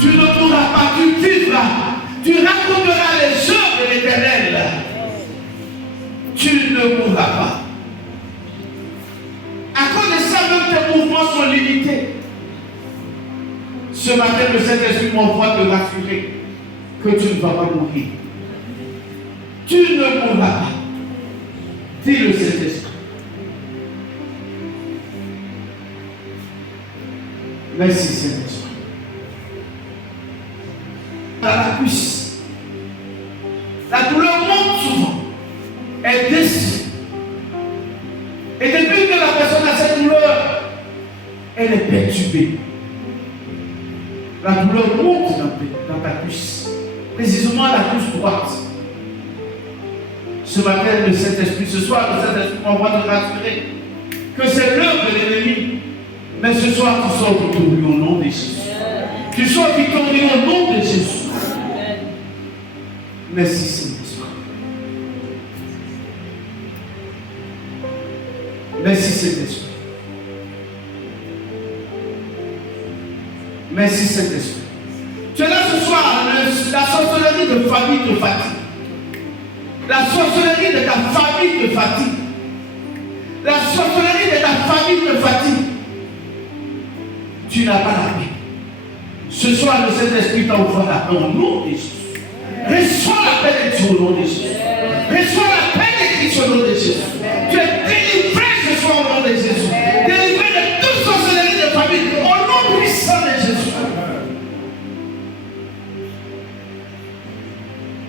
Tu ne mourras pas, tu vivras. Tu raconteras les œuvres de l'Éternel. Tu ne mourras pas. À cause de ça, même tes mouvements sont limités. Ce matin, le Saint-Esprit m'envoie te rassurer que tu ne vas pas mourir. Tu ne mourras pas. Dis le Saint-Esprit. Merci Saint-Esprit. Dans la cuisse, la douleur monte souvent. Elle descend. Et depuis que la personne a cette douleur, elle est perturbée. La douleur monte dans ta cuisse, précisément la cuisse droite. Ce matin, le Saint-Esprit, ce soir, le Saint-Esprit m'envoie te rassurer que c'est l'œuvre de l'ennemi. Mais ce soir, tu sors victorieux au nom de Jésus. Tu sors victorieux au nom de Jésus. Merci Saint-Esprit. Merci Saint-Esprit. Merci Saint-Esprit. Tu es là ce soir, la sorcellerie de famille te fatigue. La sorcellerie de ta famille te fatigue. La sorcellerie de ta famille te fatigue. Tu n'as pas la paix. Ce soir, le Saint-Esprit t'envoie la paix au nom de Jésus. Reçois la paix de Dieu au nom de Jésus. Reçois la paix de Christ au nom de Jésus. Tu es délivré ce soir au nom de Jésus. Délivré de toute sorcellerie de famille au nom puissant de Jésus.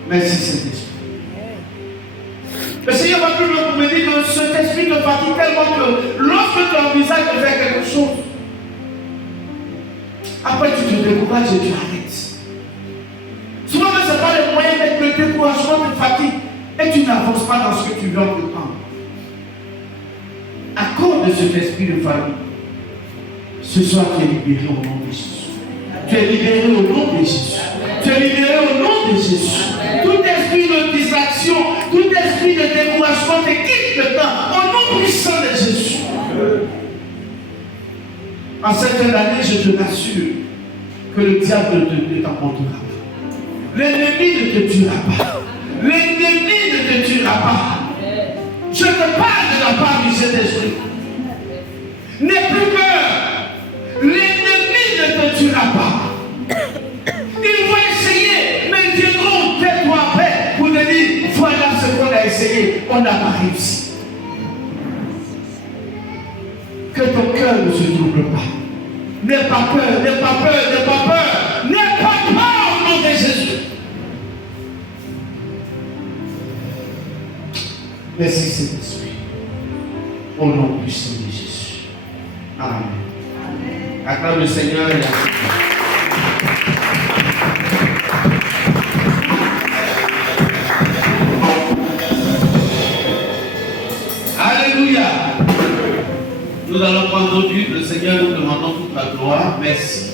Merci Saint-Esprit. Le Seigneur va plus loin pour me dire que cet esprit te fatigue tellement que lorsque tu envisages de faire quelque chose, après tu te décourages et tu arrêtes. Souvent, ce n'est pas le moyen d'être le découragement te fatigue et tu n'avances pas dans ce que tu veux entreprendre. À cause de cet esprit de famille, ce soir tu es libéré au nom de Jésus. Tu es libéré au nom de Jésus. Tu es libéré au nom de Jésus. Tout esprit de distraction, tout esprit de découragement te quitte maintenant au nom puissant de Jésus. En cette année, je te rassure que le diable ne t'emportera pas. L'ennemi ne te tuera pas. L'ennemi ne te tuera pas. Je te parle de la part du Saint-Esprit. N'aie plus peur. L'ennemi ne te tuera pas. Ils vont essayer, mais ils viendront dès toi après pour te dire voilà ce qu'on a essayé, on n'a pas réussi. Que ton cœur ne se trouble pas. N'aie pas peur, n'aie pas peur, n'aie pas peur. N'aie pas peur au nom de Jésus. Merci Saint-Esprit. Au nom puissant de Jésus. Amen. Acclame le Seigneur et la Alléluia. Nous allons prendre notre Bible. Le Seigneur, nous demandons toute la gloire. Merci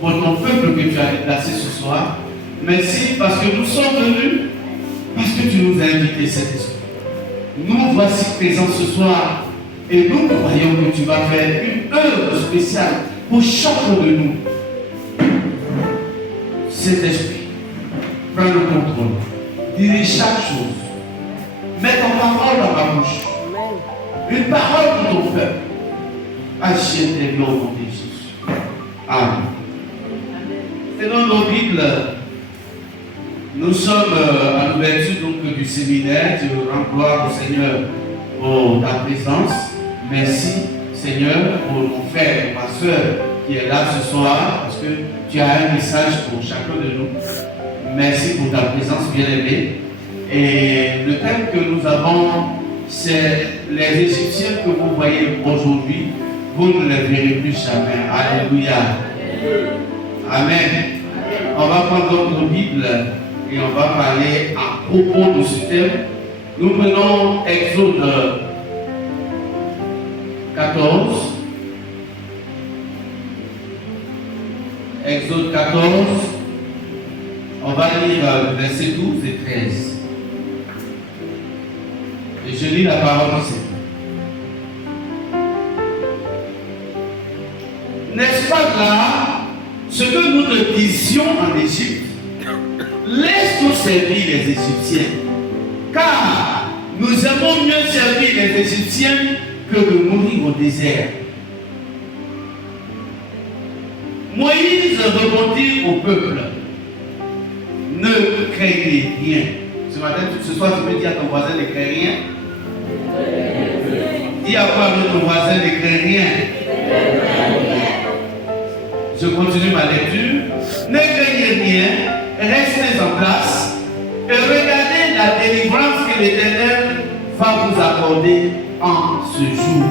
pour ton peuple que tu as déplacé ce soir. Merci parce que nous sommes venus, parce que tu nous as invités, Saint-Esprit. Nous voici présents ce soir et nous croyons que tu vas faire une œuvre spéciale pour chacun de nous. Saint-Esprit, prends le contrôle. Dirige chaque chose. Mets ton parole dans ma bouche. Une parole pour ton peuple. Agis tes gloires au nom de Jésus. Amen. Selon nos Bibles, nous sommes à l'ouverture donc du séminaire. Je rends gloire au Seigneur pour ta présence. Merci Seigneur pour mon frère et ma soeur qui est là ce soir parce que tu as un message pour chacun de nous. Merci pour ta présence bien-aimée. Et le thème que nous avons, c'est les Égyptiens que vous voyez aujourd'hui, vous ne les verrez plus jamais. Alléluia. Amen. On va prendre notre Bible et on va parler à propos de ce thème. Nous prenons Exode 14. Exode 14. On va lire versets 12 et 13. Et je lis la parole du Seigneur. N'est-ce pas là ce que nous te disions en Égypte, laisse-nous servir les Égyptiens, car nous aimons mieux servir les Égyptiens que de mourir au désert. Moïse répondit au peuple, ne craignez rien. Ce soir, tu peux dire à ton voisin, ne crains rien. Dis à quoi ton voisin, ne crains rien. Je continue ma lecture. Ne craignez rien, restez en place et regardez la délivrance que l'Éternel va vous accorder en ce jour.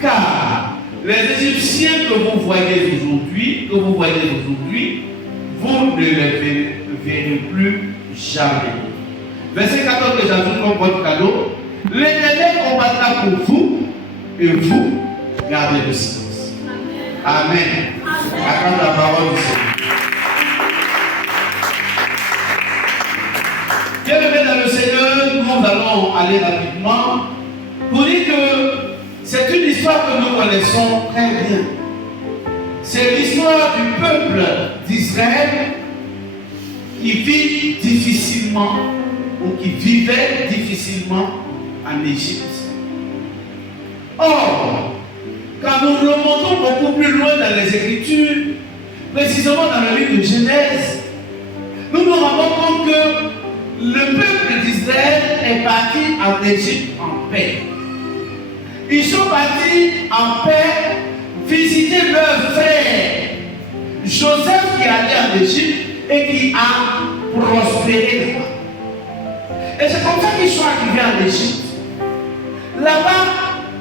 Car les Égyptiens que vous voyez aujourd'hui, vous ne les verrez plus jamais. Verset 14 que j'ajoute comme votre cadeau. L'Éternel combattra pour vous et vous gardez le silence. Amen. Acclame la parole du Seigneur. Bien-aimés dans le Seigneur, nous allons aller rapidement pour dire que c'est une histoire que nous connaissons très bien. C'est l'histoire du peuple d'Israël qui vit difficilement ou qui vivait difficilement en Égypte. Or, quand nous remontons beaucoup plus loin dans les Écritures, précisément dans le livre de Genèse, nous nous rendons compte que le peuple d'Israël est parti en Égypte en paix. Ils sont partis en paix visiter leur frère Joseph qui est allé en Égypte et qui a prospéré là-bas. Et c'est comme ça qu'ils sont arrivés en Égypte. Là-bas,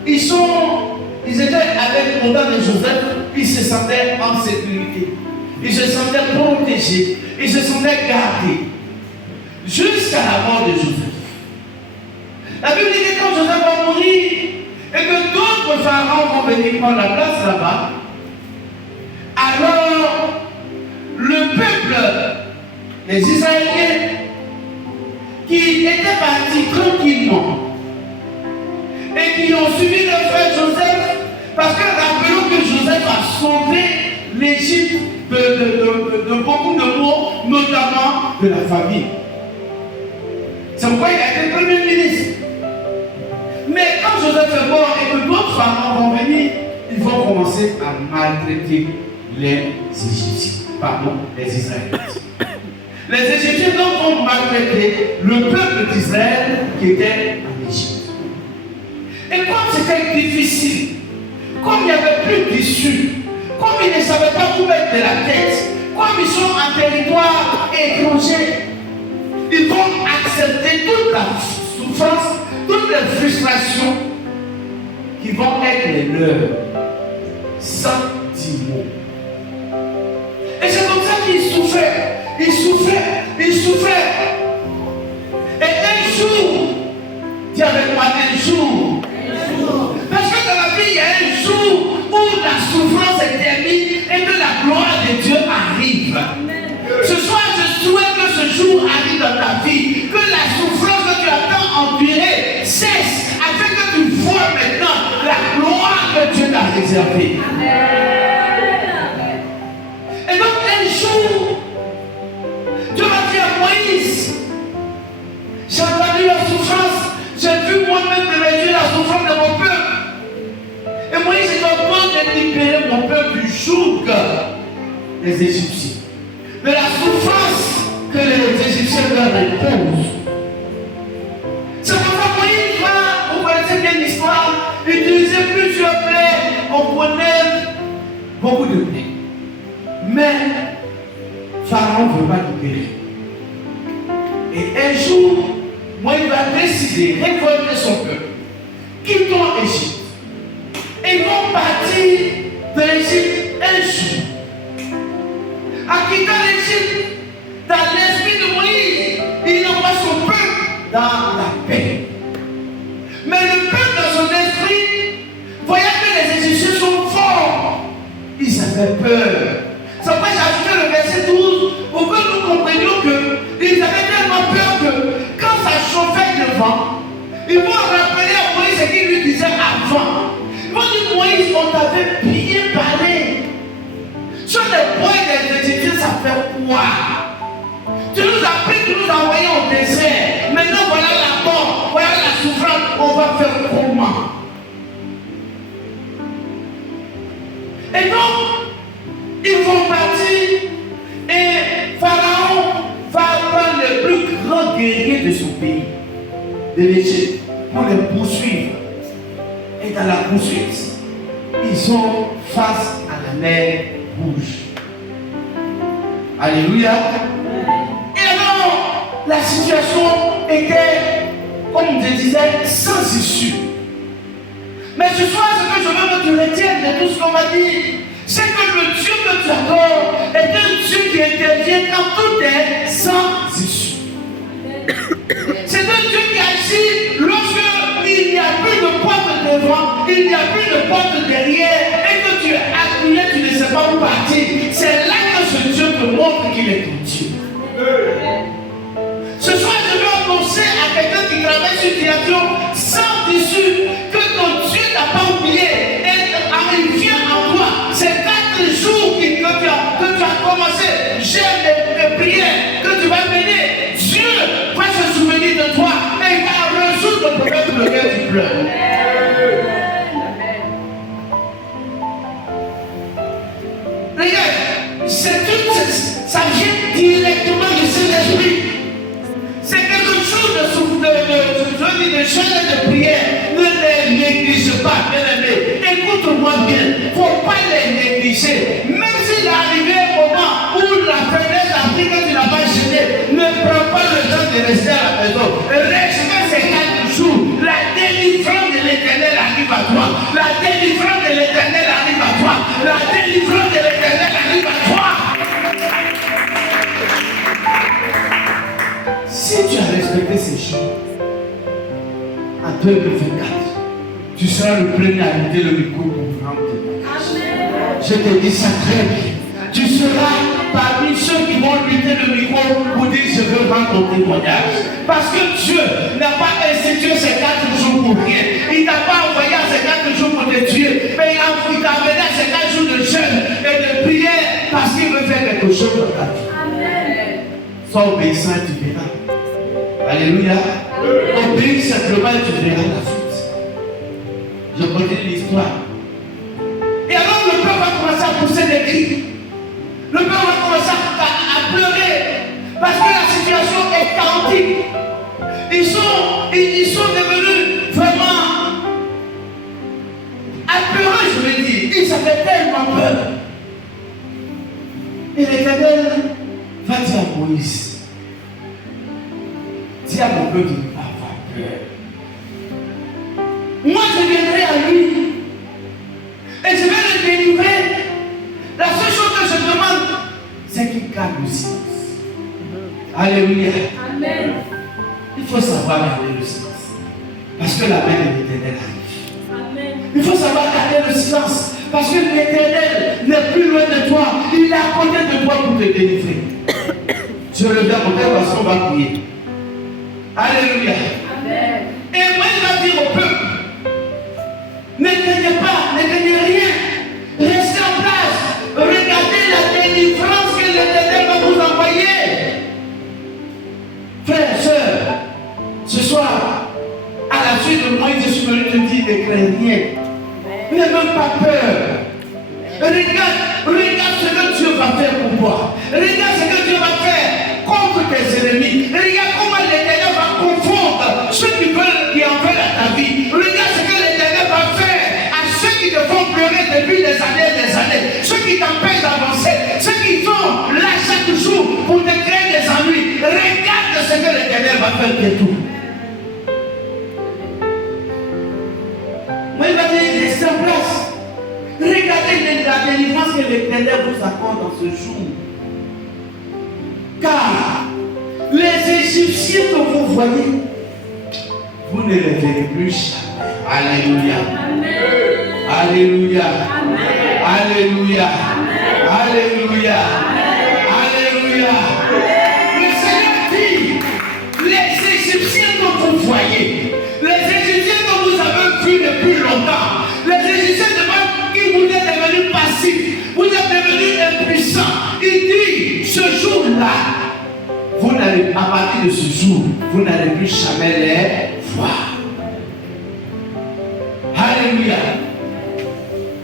ils étaient avec autant de Joseph, ils se sentaient en sécurité. Ils se sentaient protégés. Ils se sentaient gardés. Jusqu'à la mort de Joseph. La Bible dit que quand Joseph va mourir, et que d'autres pharaons vont venir prendre la place là-bas, alors le peuple, les Israéliens, qui étaient partis tranquillement et qui ont suivi leur frère Joseph, parce que rappelons que Joseph a sauvé l'Égypte de beaucoup de maux, notamment de la famine. C'est pourquoi il a été premier ministre. Mais quand Joseph est mort et que d'autres pharaons vont venir, ils vont commencer à maltraiter les Égyptiens, les Israélites. Les Égyptiens donc vont maltraiter le peuple d'Israël qui était en Égypte. Et comme c'était difficile, comme il n'y avait plus d'issue, comme ils ne savaient pas où mettre de la tête, comme ils sont en territoire étranger, ils vont accepter toute la souffrance, toutes les frustrations qui vont être les leurs, sans 10 mots. Et c'est comme ça qu'ils souffraient. Ils souffraient. Et un jour, dis avec moi, un jour. Parce que dans la vie, il y a un jour où la souffrance est terminée et que la gloire de Dieu arrive. Ce soir, je souhaite que ce jour arrive dans ta vie, que la souffrance que tu as tant endurée cesse, afin que tu vois maintenant la gloire que Dieu t'a réservée. Et donc, un jour, Dieu m'a dit à Moïse, j'ai entendu la souffrance, j'ai vu moi-même de mes yeux la souffrance de mon peuple. Et Moïse est en train de libérer mon peuple du joug des Égyptiens, de la souffrance que les Égyptiens leur imposent. C'est pourquoi Moïse va, vous connaissez bien l'histoire, utiliser plusieurs plaies, on connaît beaucoup de plaies. Mais Pharaon ne veut pas libérer. Et un jour, Moïse va décider de révolter son peuple. Quittons l'Égypte. Ils vont partir de l'Égypte un jour. En quittant l'Égypte, dans l'esprit de Moïse, il envoie son peuple dans la paix. Mais le peuple dans son esprit, voyant que les Égyptiens sont forts, ils avaient peur. C'est pourquoi j'ai ajouté le verset 12 pour que nous comprenions qu'ils avaient tellement peur que quand ça chauffait devant, ils vont rappeler à Moïse ce qu'il lui disait avant. Ils vont dire, Moïse, on t'avait bien parlé sur des points Dieu nous a envoyés au désert. Maintenant, voilà la mort, voilà la souffrance. On va faire comment? Et donc, ils vont partir et Pharaon va prendre les plus grands guerriers de son pays, de l'Égypte, pour les poursuivre. Et dans la poursuite, ils sont face à la mer Rouge. Alléluia. Et alors, la situation était, comme je disais, sans issue. Mais ce soir, ce que je veux que tu retiennes de tout ce qu'on m'a dit, c'est que le Dieu que tu adores est un Dieu qui intervient quand tout est sans issue. C'est un Dieu qui agit lorsqu'il n'y a plus de porte devant, il n'y a plus de porte derrière, et que tu es appuyé, tu ne sais pas où partir. C'est là que ce Dieu te montre qu'il est ton Dieu. Ce soir, je veux annoncer à quelqu'un qui traverse une situation sans issue que ton Dieu n'a pas oublié et il vient en toi. C'est 4 jours que tu as commencé. J'aime les prières que tu vas mener. Dieu va se souvenir de toi et il va résoudre le problème pour lequel tu pleures. Regarde, ça vient directement du Saint-Esprit. C'est quelque chose de chaîne de prière. Ne les néglige pas, bien-aimé. Écoute-moi bien. Il ne faut pas les négliger. Même s'il est arrivé un moment où la fenêtre a pris que tu n'as pas gêné, ne prends pas le temps de rester à la maison. Reste ces 4 jours. La délivrance de l'Éternel arrive à toi. La délivrance de l'Éternel arrive à toi. La délivrance de l'Éternel arrive à toi. Si tu as respecté ces jours, en 2024, tu seras le premier à monter le micro pour rendre témoignage. Je te dis ça très bien. Tu seras parmi ceux qui vont lutter le micro pour dire je veux rendre ton témoignage. Parce que Dieu n'a pas institué ces 4 jours pour rien. Il n'a pas envoyé à ces 4 jours pour te tuer. Mais il t'a amené à ces 4 jours de jeûne et de prière parce qu'il veut faire quelque chose dans ta vie. Sois obéissant et tu verras. Alléluia. Obéis simplement et tu verras la suite. Je continue l'histoire. Et alors le peuple va commencer à pousser des cris. Le peuple va commencer à pleurer. Parce que la situation est chaotique. Ils sont devenus vraiment apeurés, je veux dire. Ils avaient tellement peur. Et l'Éternel va dire à Moïse, dis à mon peuple de ne pas avoir peur. Moi je viendrai à lui et je vais le délivrer. La seule chose que je demande, c'est qu'il garde le silence. Alléluia. Amen. Il faut savoir garder le silence. Parce que la main de l'Éternel arrive. Amen. Il faut savoir garder le silence. Parce que l'Éternel n'est plus loin de toi. Il est à côté de toi pour te délivrer. Je reviens au père parce qu'on va prier. Alléluia. Amen. Et moi, il va dire au peuple, ne craignez pas, ne craignez rien. Restez en place. Regardez la délivrance que l'Éternel va vous envoyer. Frères, sœurs, ce soir, à la suite de moi, je suis venu te dire, ne crains rien. N'aie même pas peur. Regarde ce que Dieu va faire pour toi. Regarde ce que Dieu va faire contre tes ennemis. Regarde comment l'Éternel va confondre ceux qui en veulent à ta vie. Regarde ce que l'Éternel va faire à ceux qui te font pleurer depuis des années. Ceux qui t'empêchent d'avancer. Ceux qui sont là chaque jour pour te créer des ennuis. Regarde ce que l'Éternel va faire bientôt. Moi, il va dire, restez en place. Regardez la délivrance que l'Éternel vous accorde dans ce jour. Car les Égyptiens que vous voyez, vous ne les verrez plus jamais. Alléluia. Amen. Alléluia. Amen. Alléluia. Amen. Alléluia. Amen. Alléluia. Amen. Le Seigneur dit, les Égyptiens que vous voyez, les Égyptiens que vous avez vus depuis longtemps, les Égyptiens qui vous êtes devenus passifs, vous êtes devenus impuissants. Il dit, ce jour-là, vous n'allez à partir de ce jour, vous n'allez plus jamais les voir. Alléluia.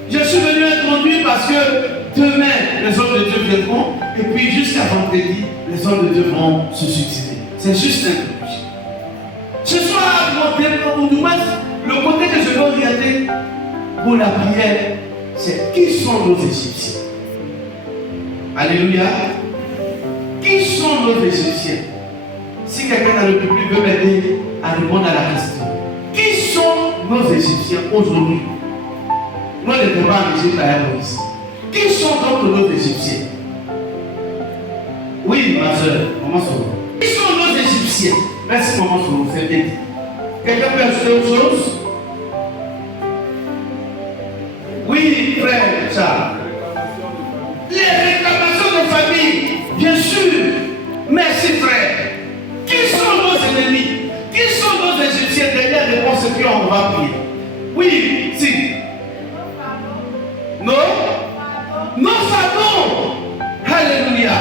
Je suis venu introduire parce que demain, les hommes de Dieu viendront, et puis jusqu'à vendredi, les hommes de Dieu vont se succéder. C'est juste l'introduction. Ce soir, ou du moins, le côté que je vais regarder pour la prière, c'est qui sont nos Égyptiens. Alléluia. Qui sont nos Égyptiens? Si quelqu'un dans le public veut m'aider à répondre à la question. Qui sont nos Égyptiens aujourd'hui? Nous n'étions pas en Égypte à Moïse. Qui sont donc nos Égyptiens? Oui, ma soeur, maman Solo. Qui sont nos Égyptiens? Merci, maman Solo, c'est bien dit. Quelqu'un peut ajouter autre chose? Oui, frère Charles. Les réclamations de famille, bien sûr. Merci, frère. Qui sont nos ennemis? Qui sont nos Égyptiens? Dernière réponse que on va prier. Oui, si. Non? Nos fardeaux. Alléluia.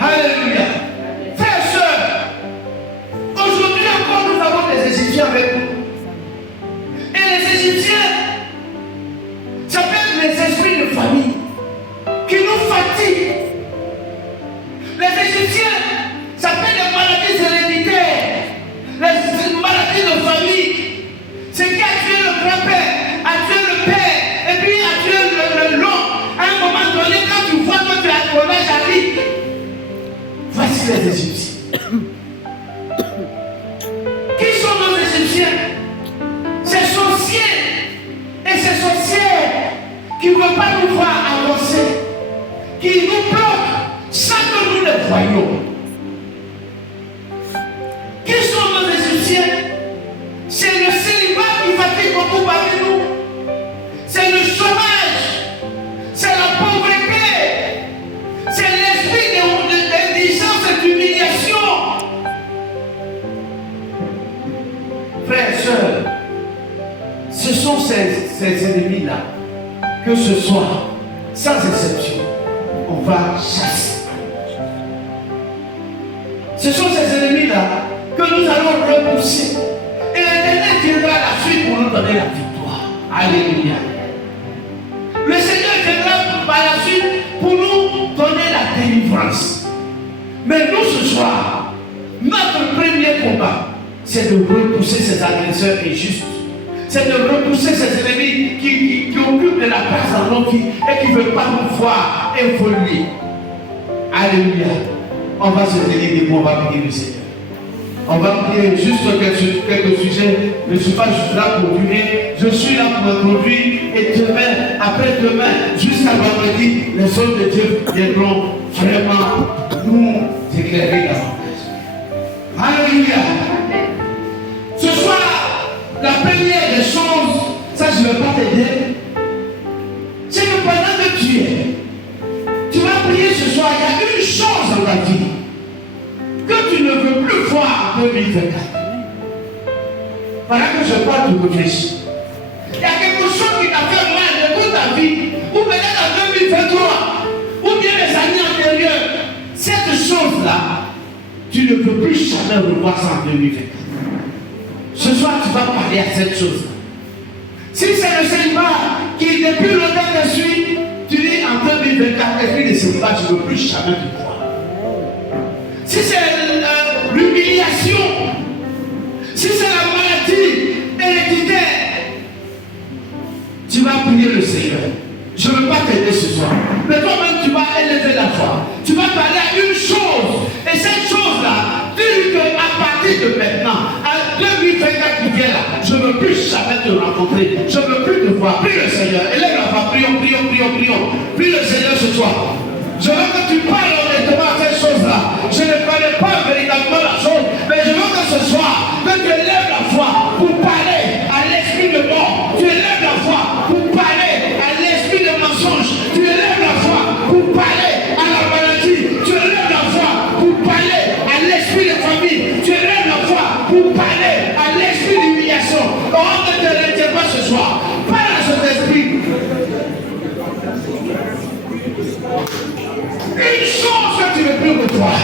Alléluia. Frères et sœurs, aujourd'hui encore nous avons des Égyptiens avec nous. Et les Égyptiens, ça peut être les esprits de famille qui nous fatiguent. Les Égyptiens, ça peut être les maladies héréditaires, les maladies de famille. C'est qui a tué le grand-père, a tué le père, et puis a tué l'homme. À un moment donné, quand tu vois que tu as ton âge arrive, voici les Égyptiens. Qui sont nos Égyptiens? Ces sorciers et ces sorcières qui ne veulent pas nous voir avancer, qui nous bloquent sans que nous les voyons. Qui sont nos Égyptiens? C'est le célibat qui fatigue beaucoup parmi nous. C'est le chômage. C'est la pauvreté. C'est l'esprit d'indigence et d'humiliation. Frères et sœurs, ce sont ces ennemis-là que ce soir, sans exception, on va chasser. Ce sont ces ennemis-là que nous allons repousser. Et l'Éternel viendra à la suite pour nous donner la victoire. Alléluia. Le Seigneur viendra par la suite pour nous donner la délivrance. Mais nous ce soir, notre premier combat, c'est de repousser ces agresseurs injustes. C'est de repousser ces ennemis qui occupent de la place dans nos vies et qui ne veulent pas nous voir évoluer. Alléluia. On va se tenir debout, on va prier le Seigneur. On va prier juste quelques sujets. Je ne suis pas juste là pour durer. Je suis là pour introduire. Et demain, après-demain, jusqu'à vendredi, les hommes de Dieu viendront vraiment nous éclairer davantage. Alléluia. Ce soir, la première des choses, ça je ne vais pas t'aider, c'est que pendant que tu vas prier ce soir, il y a une chose dans ta vie que tu ne veux plus voir en 2024. Pendant que je parle, tu réfléchis. Il y a quelque chose qui t'a fait mal de toute ta vie, ou peut-être en 2023, ou bien les années antérieures. Cette chose-là, tu ne peux plus jamais revoir ça en 2024. Ce soir, tu vas parler à cette chose-là. Si c'est le célibat qui depuis longtemps te suit, tu dis en 2024, et puis le célibat, tu ne veux plus jamais te voir. Si c'est l'humiliation, si c'est la maladie héréditaire, tu vas prier le Seigneur. Je ne veux pas t'aider ce soir. Mais toi-même, tu vas élever la voix. Tu vas parler à une chose. Et cette chose-là, dis qu'à partir de maintenant, à 2024 qui vient là, je ne veux plus jamais te rencontrer. Je ne veux plus te voir. Prie le Seigneur. Élève la voix. Prions. Prie le Seigneur ce soir. Je veux que tu parles honnêtement à cette chose-là. Je ne connais pas véritablement la chose, mais je veux que ce soir, que tu élèves la voix pour parler à l'esprit de mort. Tu élèves la voix pour parler à l'esprit de mensonge. Tu élèves la voix pour parler à la maladie. Tu élèves la voix pour parler à l'esprit de famille. Tu élèves la voix pour parler à l'esprit d'humiliation. On ne te retient pas ce soir. Parle à cet esprit. Une chose que tu ne peux me voir.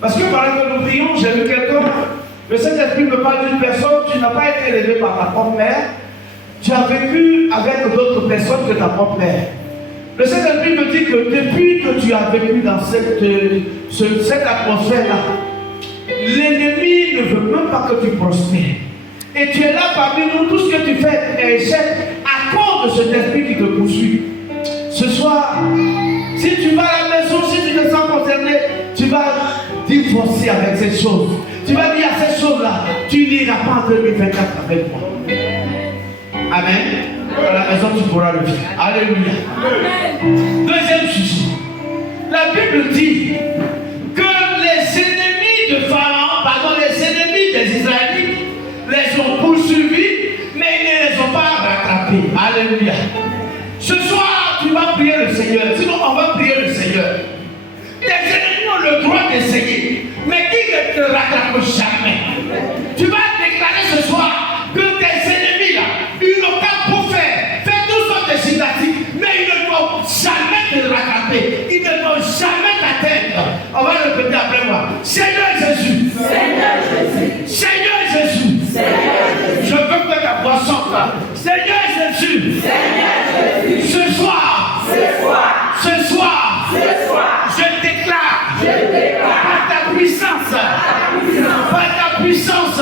Parce que pendant que nous prions, j'ai vu quelqu'un, le Saint-Esprit me parle d'une personne, tu n'as pas été élevé par ta propre mère, tu as vécu avec d'autres personnes que ta propre mère. Le Saint-Esprit me dit que depuis que tu as vécu dans cette atmosphère-là, l'ennemi ne veut même pas que tu prospères. Et tu es là parmi nous, tout ce que tu fais est échec à cause de cet esprit qui te poursuit. Ce soir, si tu vas à la maison, si tu te sens concerné, tu vas divorcer avec ces choses. Tu vas dire à ces choses-là, tu n'iras pas en 2024 avec moi. Amen. À la maison, tu pourras le faire. Alléluia. Amen. Deuxième sujet. La Bible dit que les ennemis de Pharaon, pardon, les ennemis des Israélites, les ont poursuivis, mais ils ne les ont pas rattrapés. Alléluia. Ce soir, tu vas prier le Seigneur. Sinon, on va prier le Seigneur. Tes ennemis ont le droit d'essayer, mais qui ne te rattrape jamais. Tu vas déclarer ce soir que tes ennemis là, ils n'ont pas pour faire toutes sortes de gymnastiques, mais ils ne vont jamais te rattraper. Ils ne vont jamais t'atteindre. On va répéter après moi. Seigneur Jésus. Seigneur Jésus. Seigneur Jésus. Seigneur Jésus. Je veux que ta voix sorte là. Seigneur Jésus. Seigneur Jésus. Ce soir. Je déclare. Par ta puissance.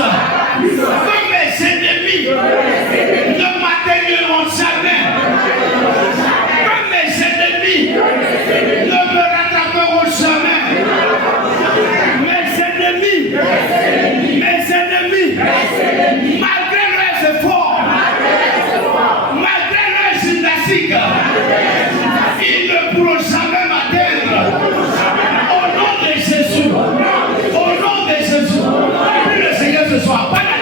Que mes ennemis ne m'atteindront jamais. Que mes ennemis ne me rattraperont jamais. Mes ennemis, malgré leurs efforts, malgré leurs gymnastiques, ils ne pourront jamais m'atteindre. Au nom de Jésus. Prie le Seigneur ce soir. Pas la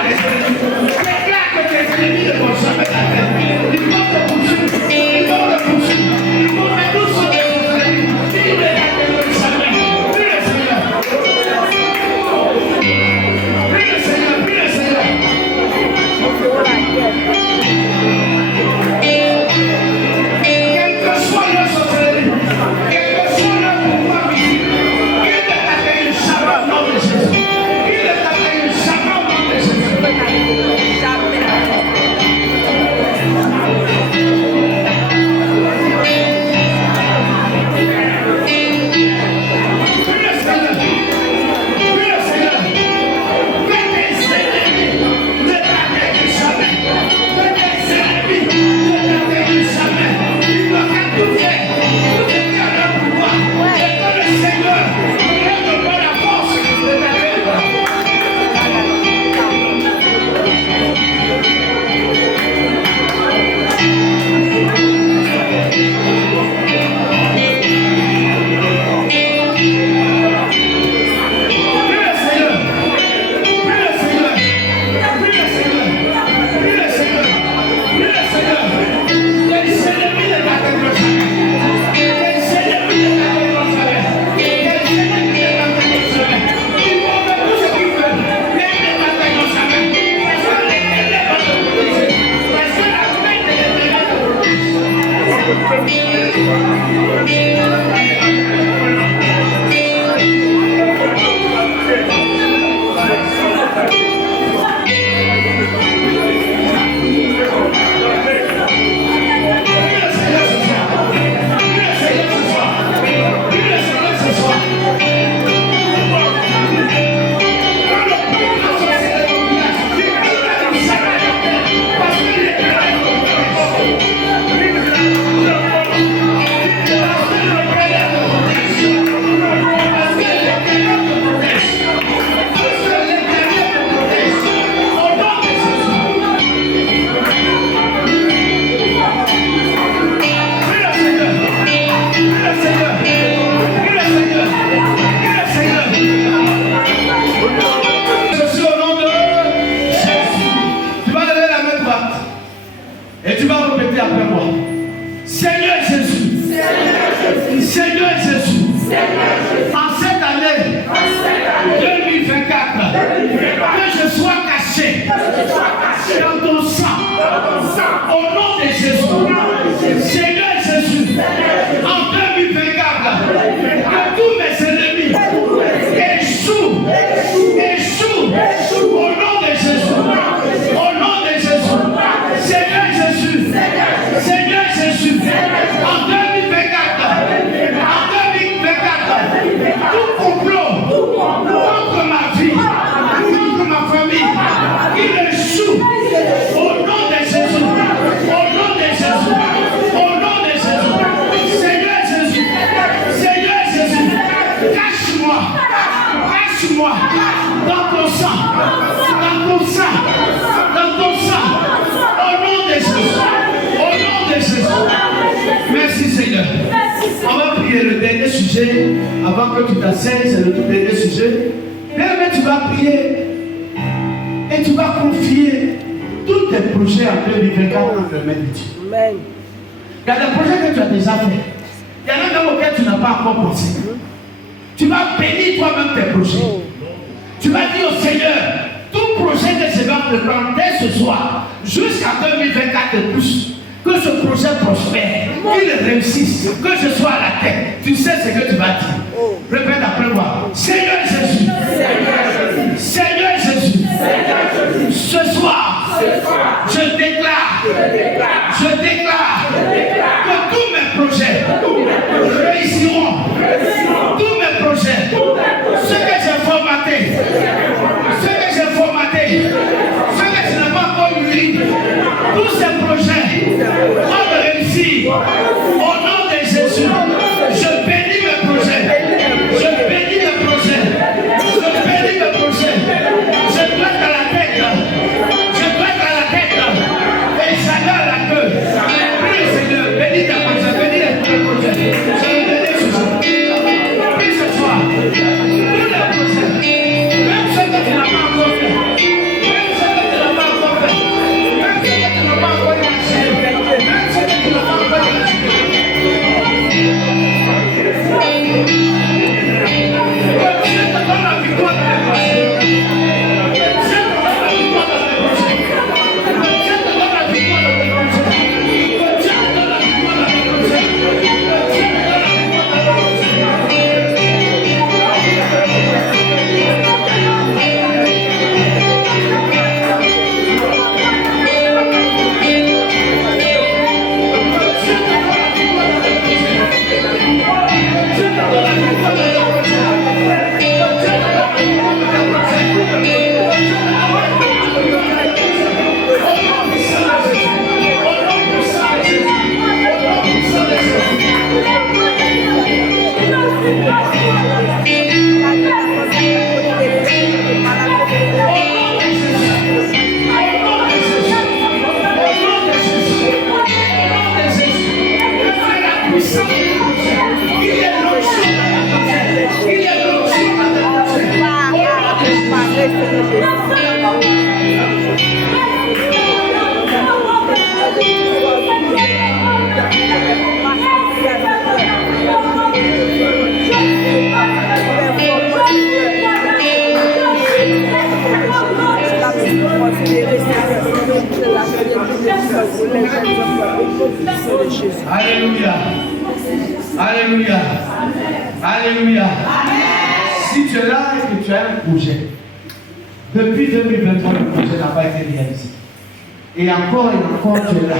qu'il échoue. Au nom de Jésus. Au nom de Jésus. Au nom de Jésus. Seigneur Jésus. Seigneur Jésus. Cache-moi. Cache-moi. Dans ton sang. Dans ton sang. Dans ton sang. Au nom de Jésus. Au nom de Jésus. Merci Seigneur. On va prier le dernier sujet avant que tu t'asseyes, c'est le tout dernier sujet. Mais tu vas prier et tu vas confier tous tes projets en 2024 dans les mains de Dieu. Amen. Il y a des projets que tu as déjà fait. Il y en a même auxquels tu n'as pas encore pensé. Tu vas bénir toi-même tes projets. Tu vas dire au Seigneur, tout projet que je vais prendre dès ce soir, jusqu'à 2024 et plus, que ce projet prospère, qu'il réussisse, que je sois à la tête. Tu sais ce que tu vas dire. Répète après moi. Seigneur Jésus. Seigneur Jésus. Ce soir, je déclare que tous mes projets réussiront. Tous mes projets, ce que j'ai formaté, ce que je n'ai pas encore mûri, tous ces projets vont réussir. Au nom de Jésus, je bénis mes projets. Je bénis mes projets. Je bénis mes projets. Je dois être à la tête. Je dois être à la tête. Et chacun à la queue. Prie Seigneur, bénis tes projets. Bénis les projets. Je vais bénir ce soir. Prie ce soir. Tous les projets. Même ceux que tu n'as pas encore fait. Même ceux que tu n'as pas encore fait. Même ceux que tu n'as pas encore imaginé. Même ceux que tu n'as pas encore imaginé. Alléluia. Alléluia. Alléluia. Si tu es là et que tu as un projet, depuis 2023, le projet n'a pas été réalisé. Et encore, tu es là.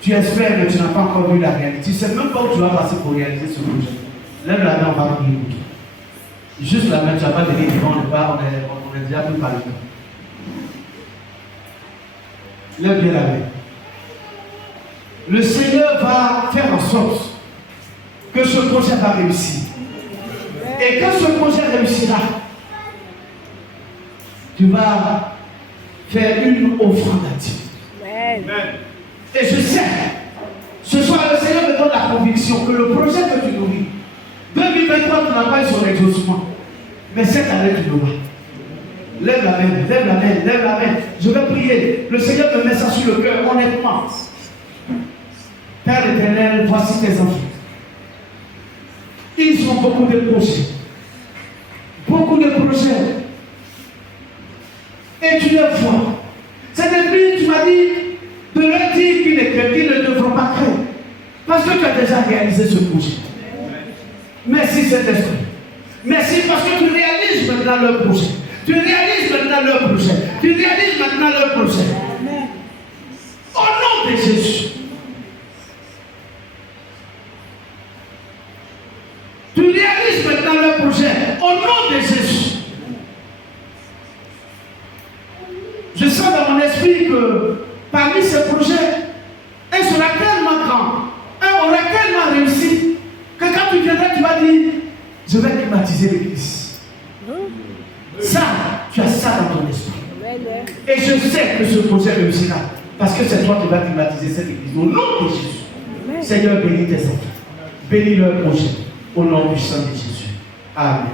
Tu espères, mais tu n'as pas encore vu la réalité. Tu ne sais même pas où tu vas passer pour réaliser ce projet. Lève la main, on va prier pour toi. Juste la main, tu n'as pas donné devant le bas, on est déjà plus par le temps. Lève bien la main. Le Seigneur va faire en sorte que ce projet va réussir. Et quand ce projet réussira, tu vas faire une offrande à Dieu. Amen. Et je sais, ce soir le Seigneur me donne la conviction que le projet que tu nourris, 2023 tu n'as pas eu son exaucement, mais cette année tu l'auras. Lève la main, lève la main, lève la main. Je vais prier. Le Seigneur me met ça sur le cœur, honnêtement. Père éternel, voici tes enfants. Ils ont beaucoup de projets. Beaucoup de projets. Et tu les vois. C'est depuis tu m'as dit de leur dire qu'ils ne devront pas craindre. Parce que tu as déjà réalisé ce projet. Merci Saint-Esprit. Merci parce que tu réalises maintenant leur projet. Tu réalises maintenant leur projet. Tu réalises maintenant leur projet. Au nom de Jésus. Tu réalises maintenant leur projet. Au nom de Jésus. Je sens dans mon esprit que parmi ces projets, un sera tellement grand, un aura tellement réussi, que quand tu viendras, tu vas dire, je vais climatiser l'église. Ça, tu as ça dans ton esprit. Et je sais que ce projet réussira. Parce que c'est toi qui vas climatiser cette église. Au nom de Jésus. Seigneur, bénis tes enfants. Bénis leur projet. Au nom puissant de Jésus. Amen.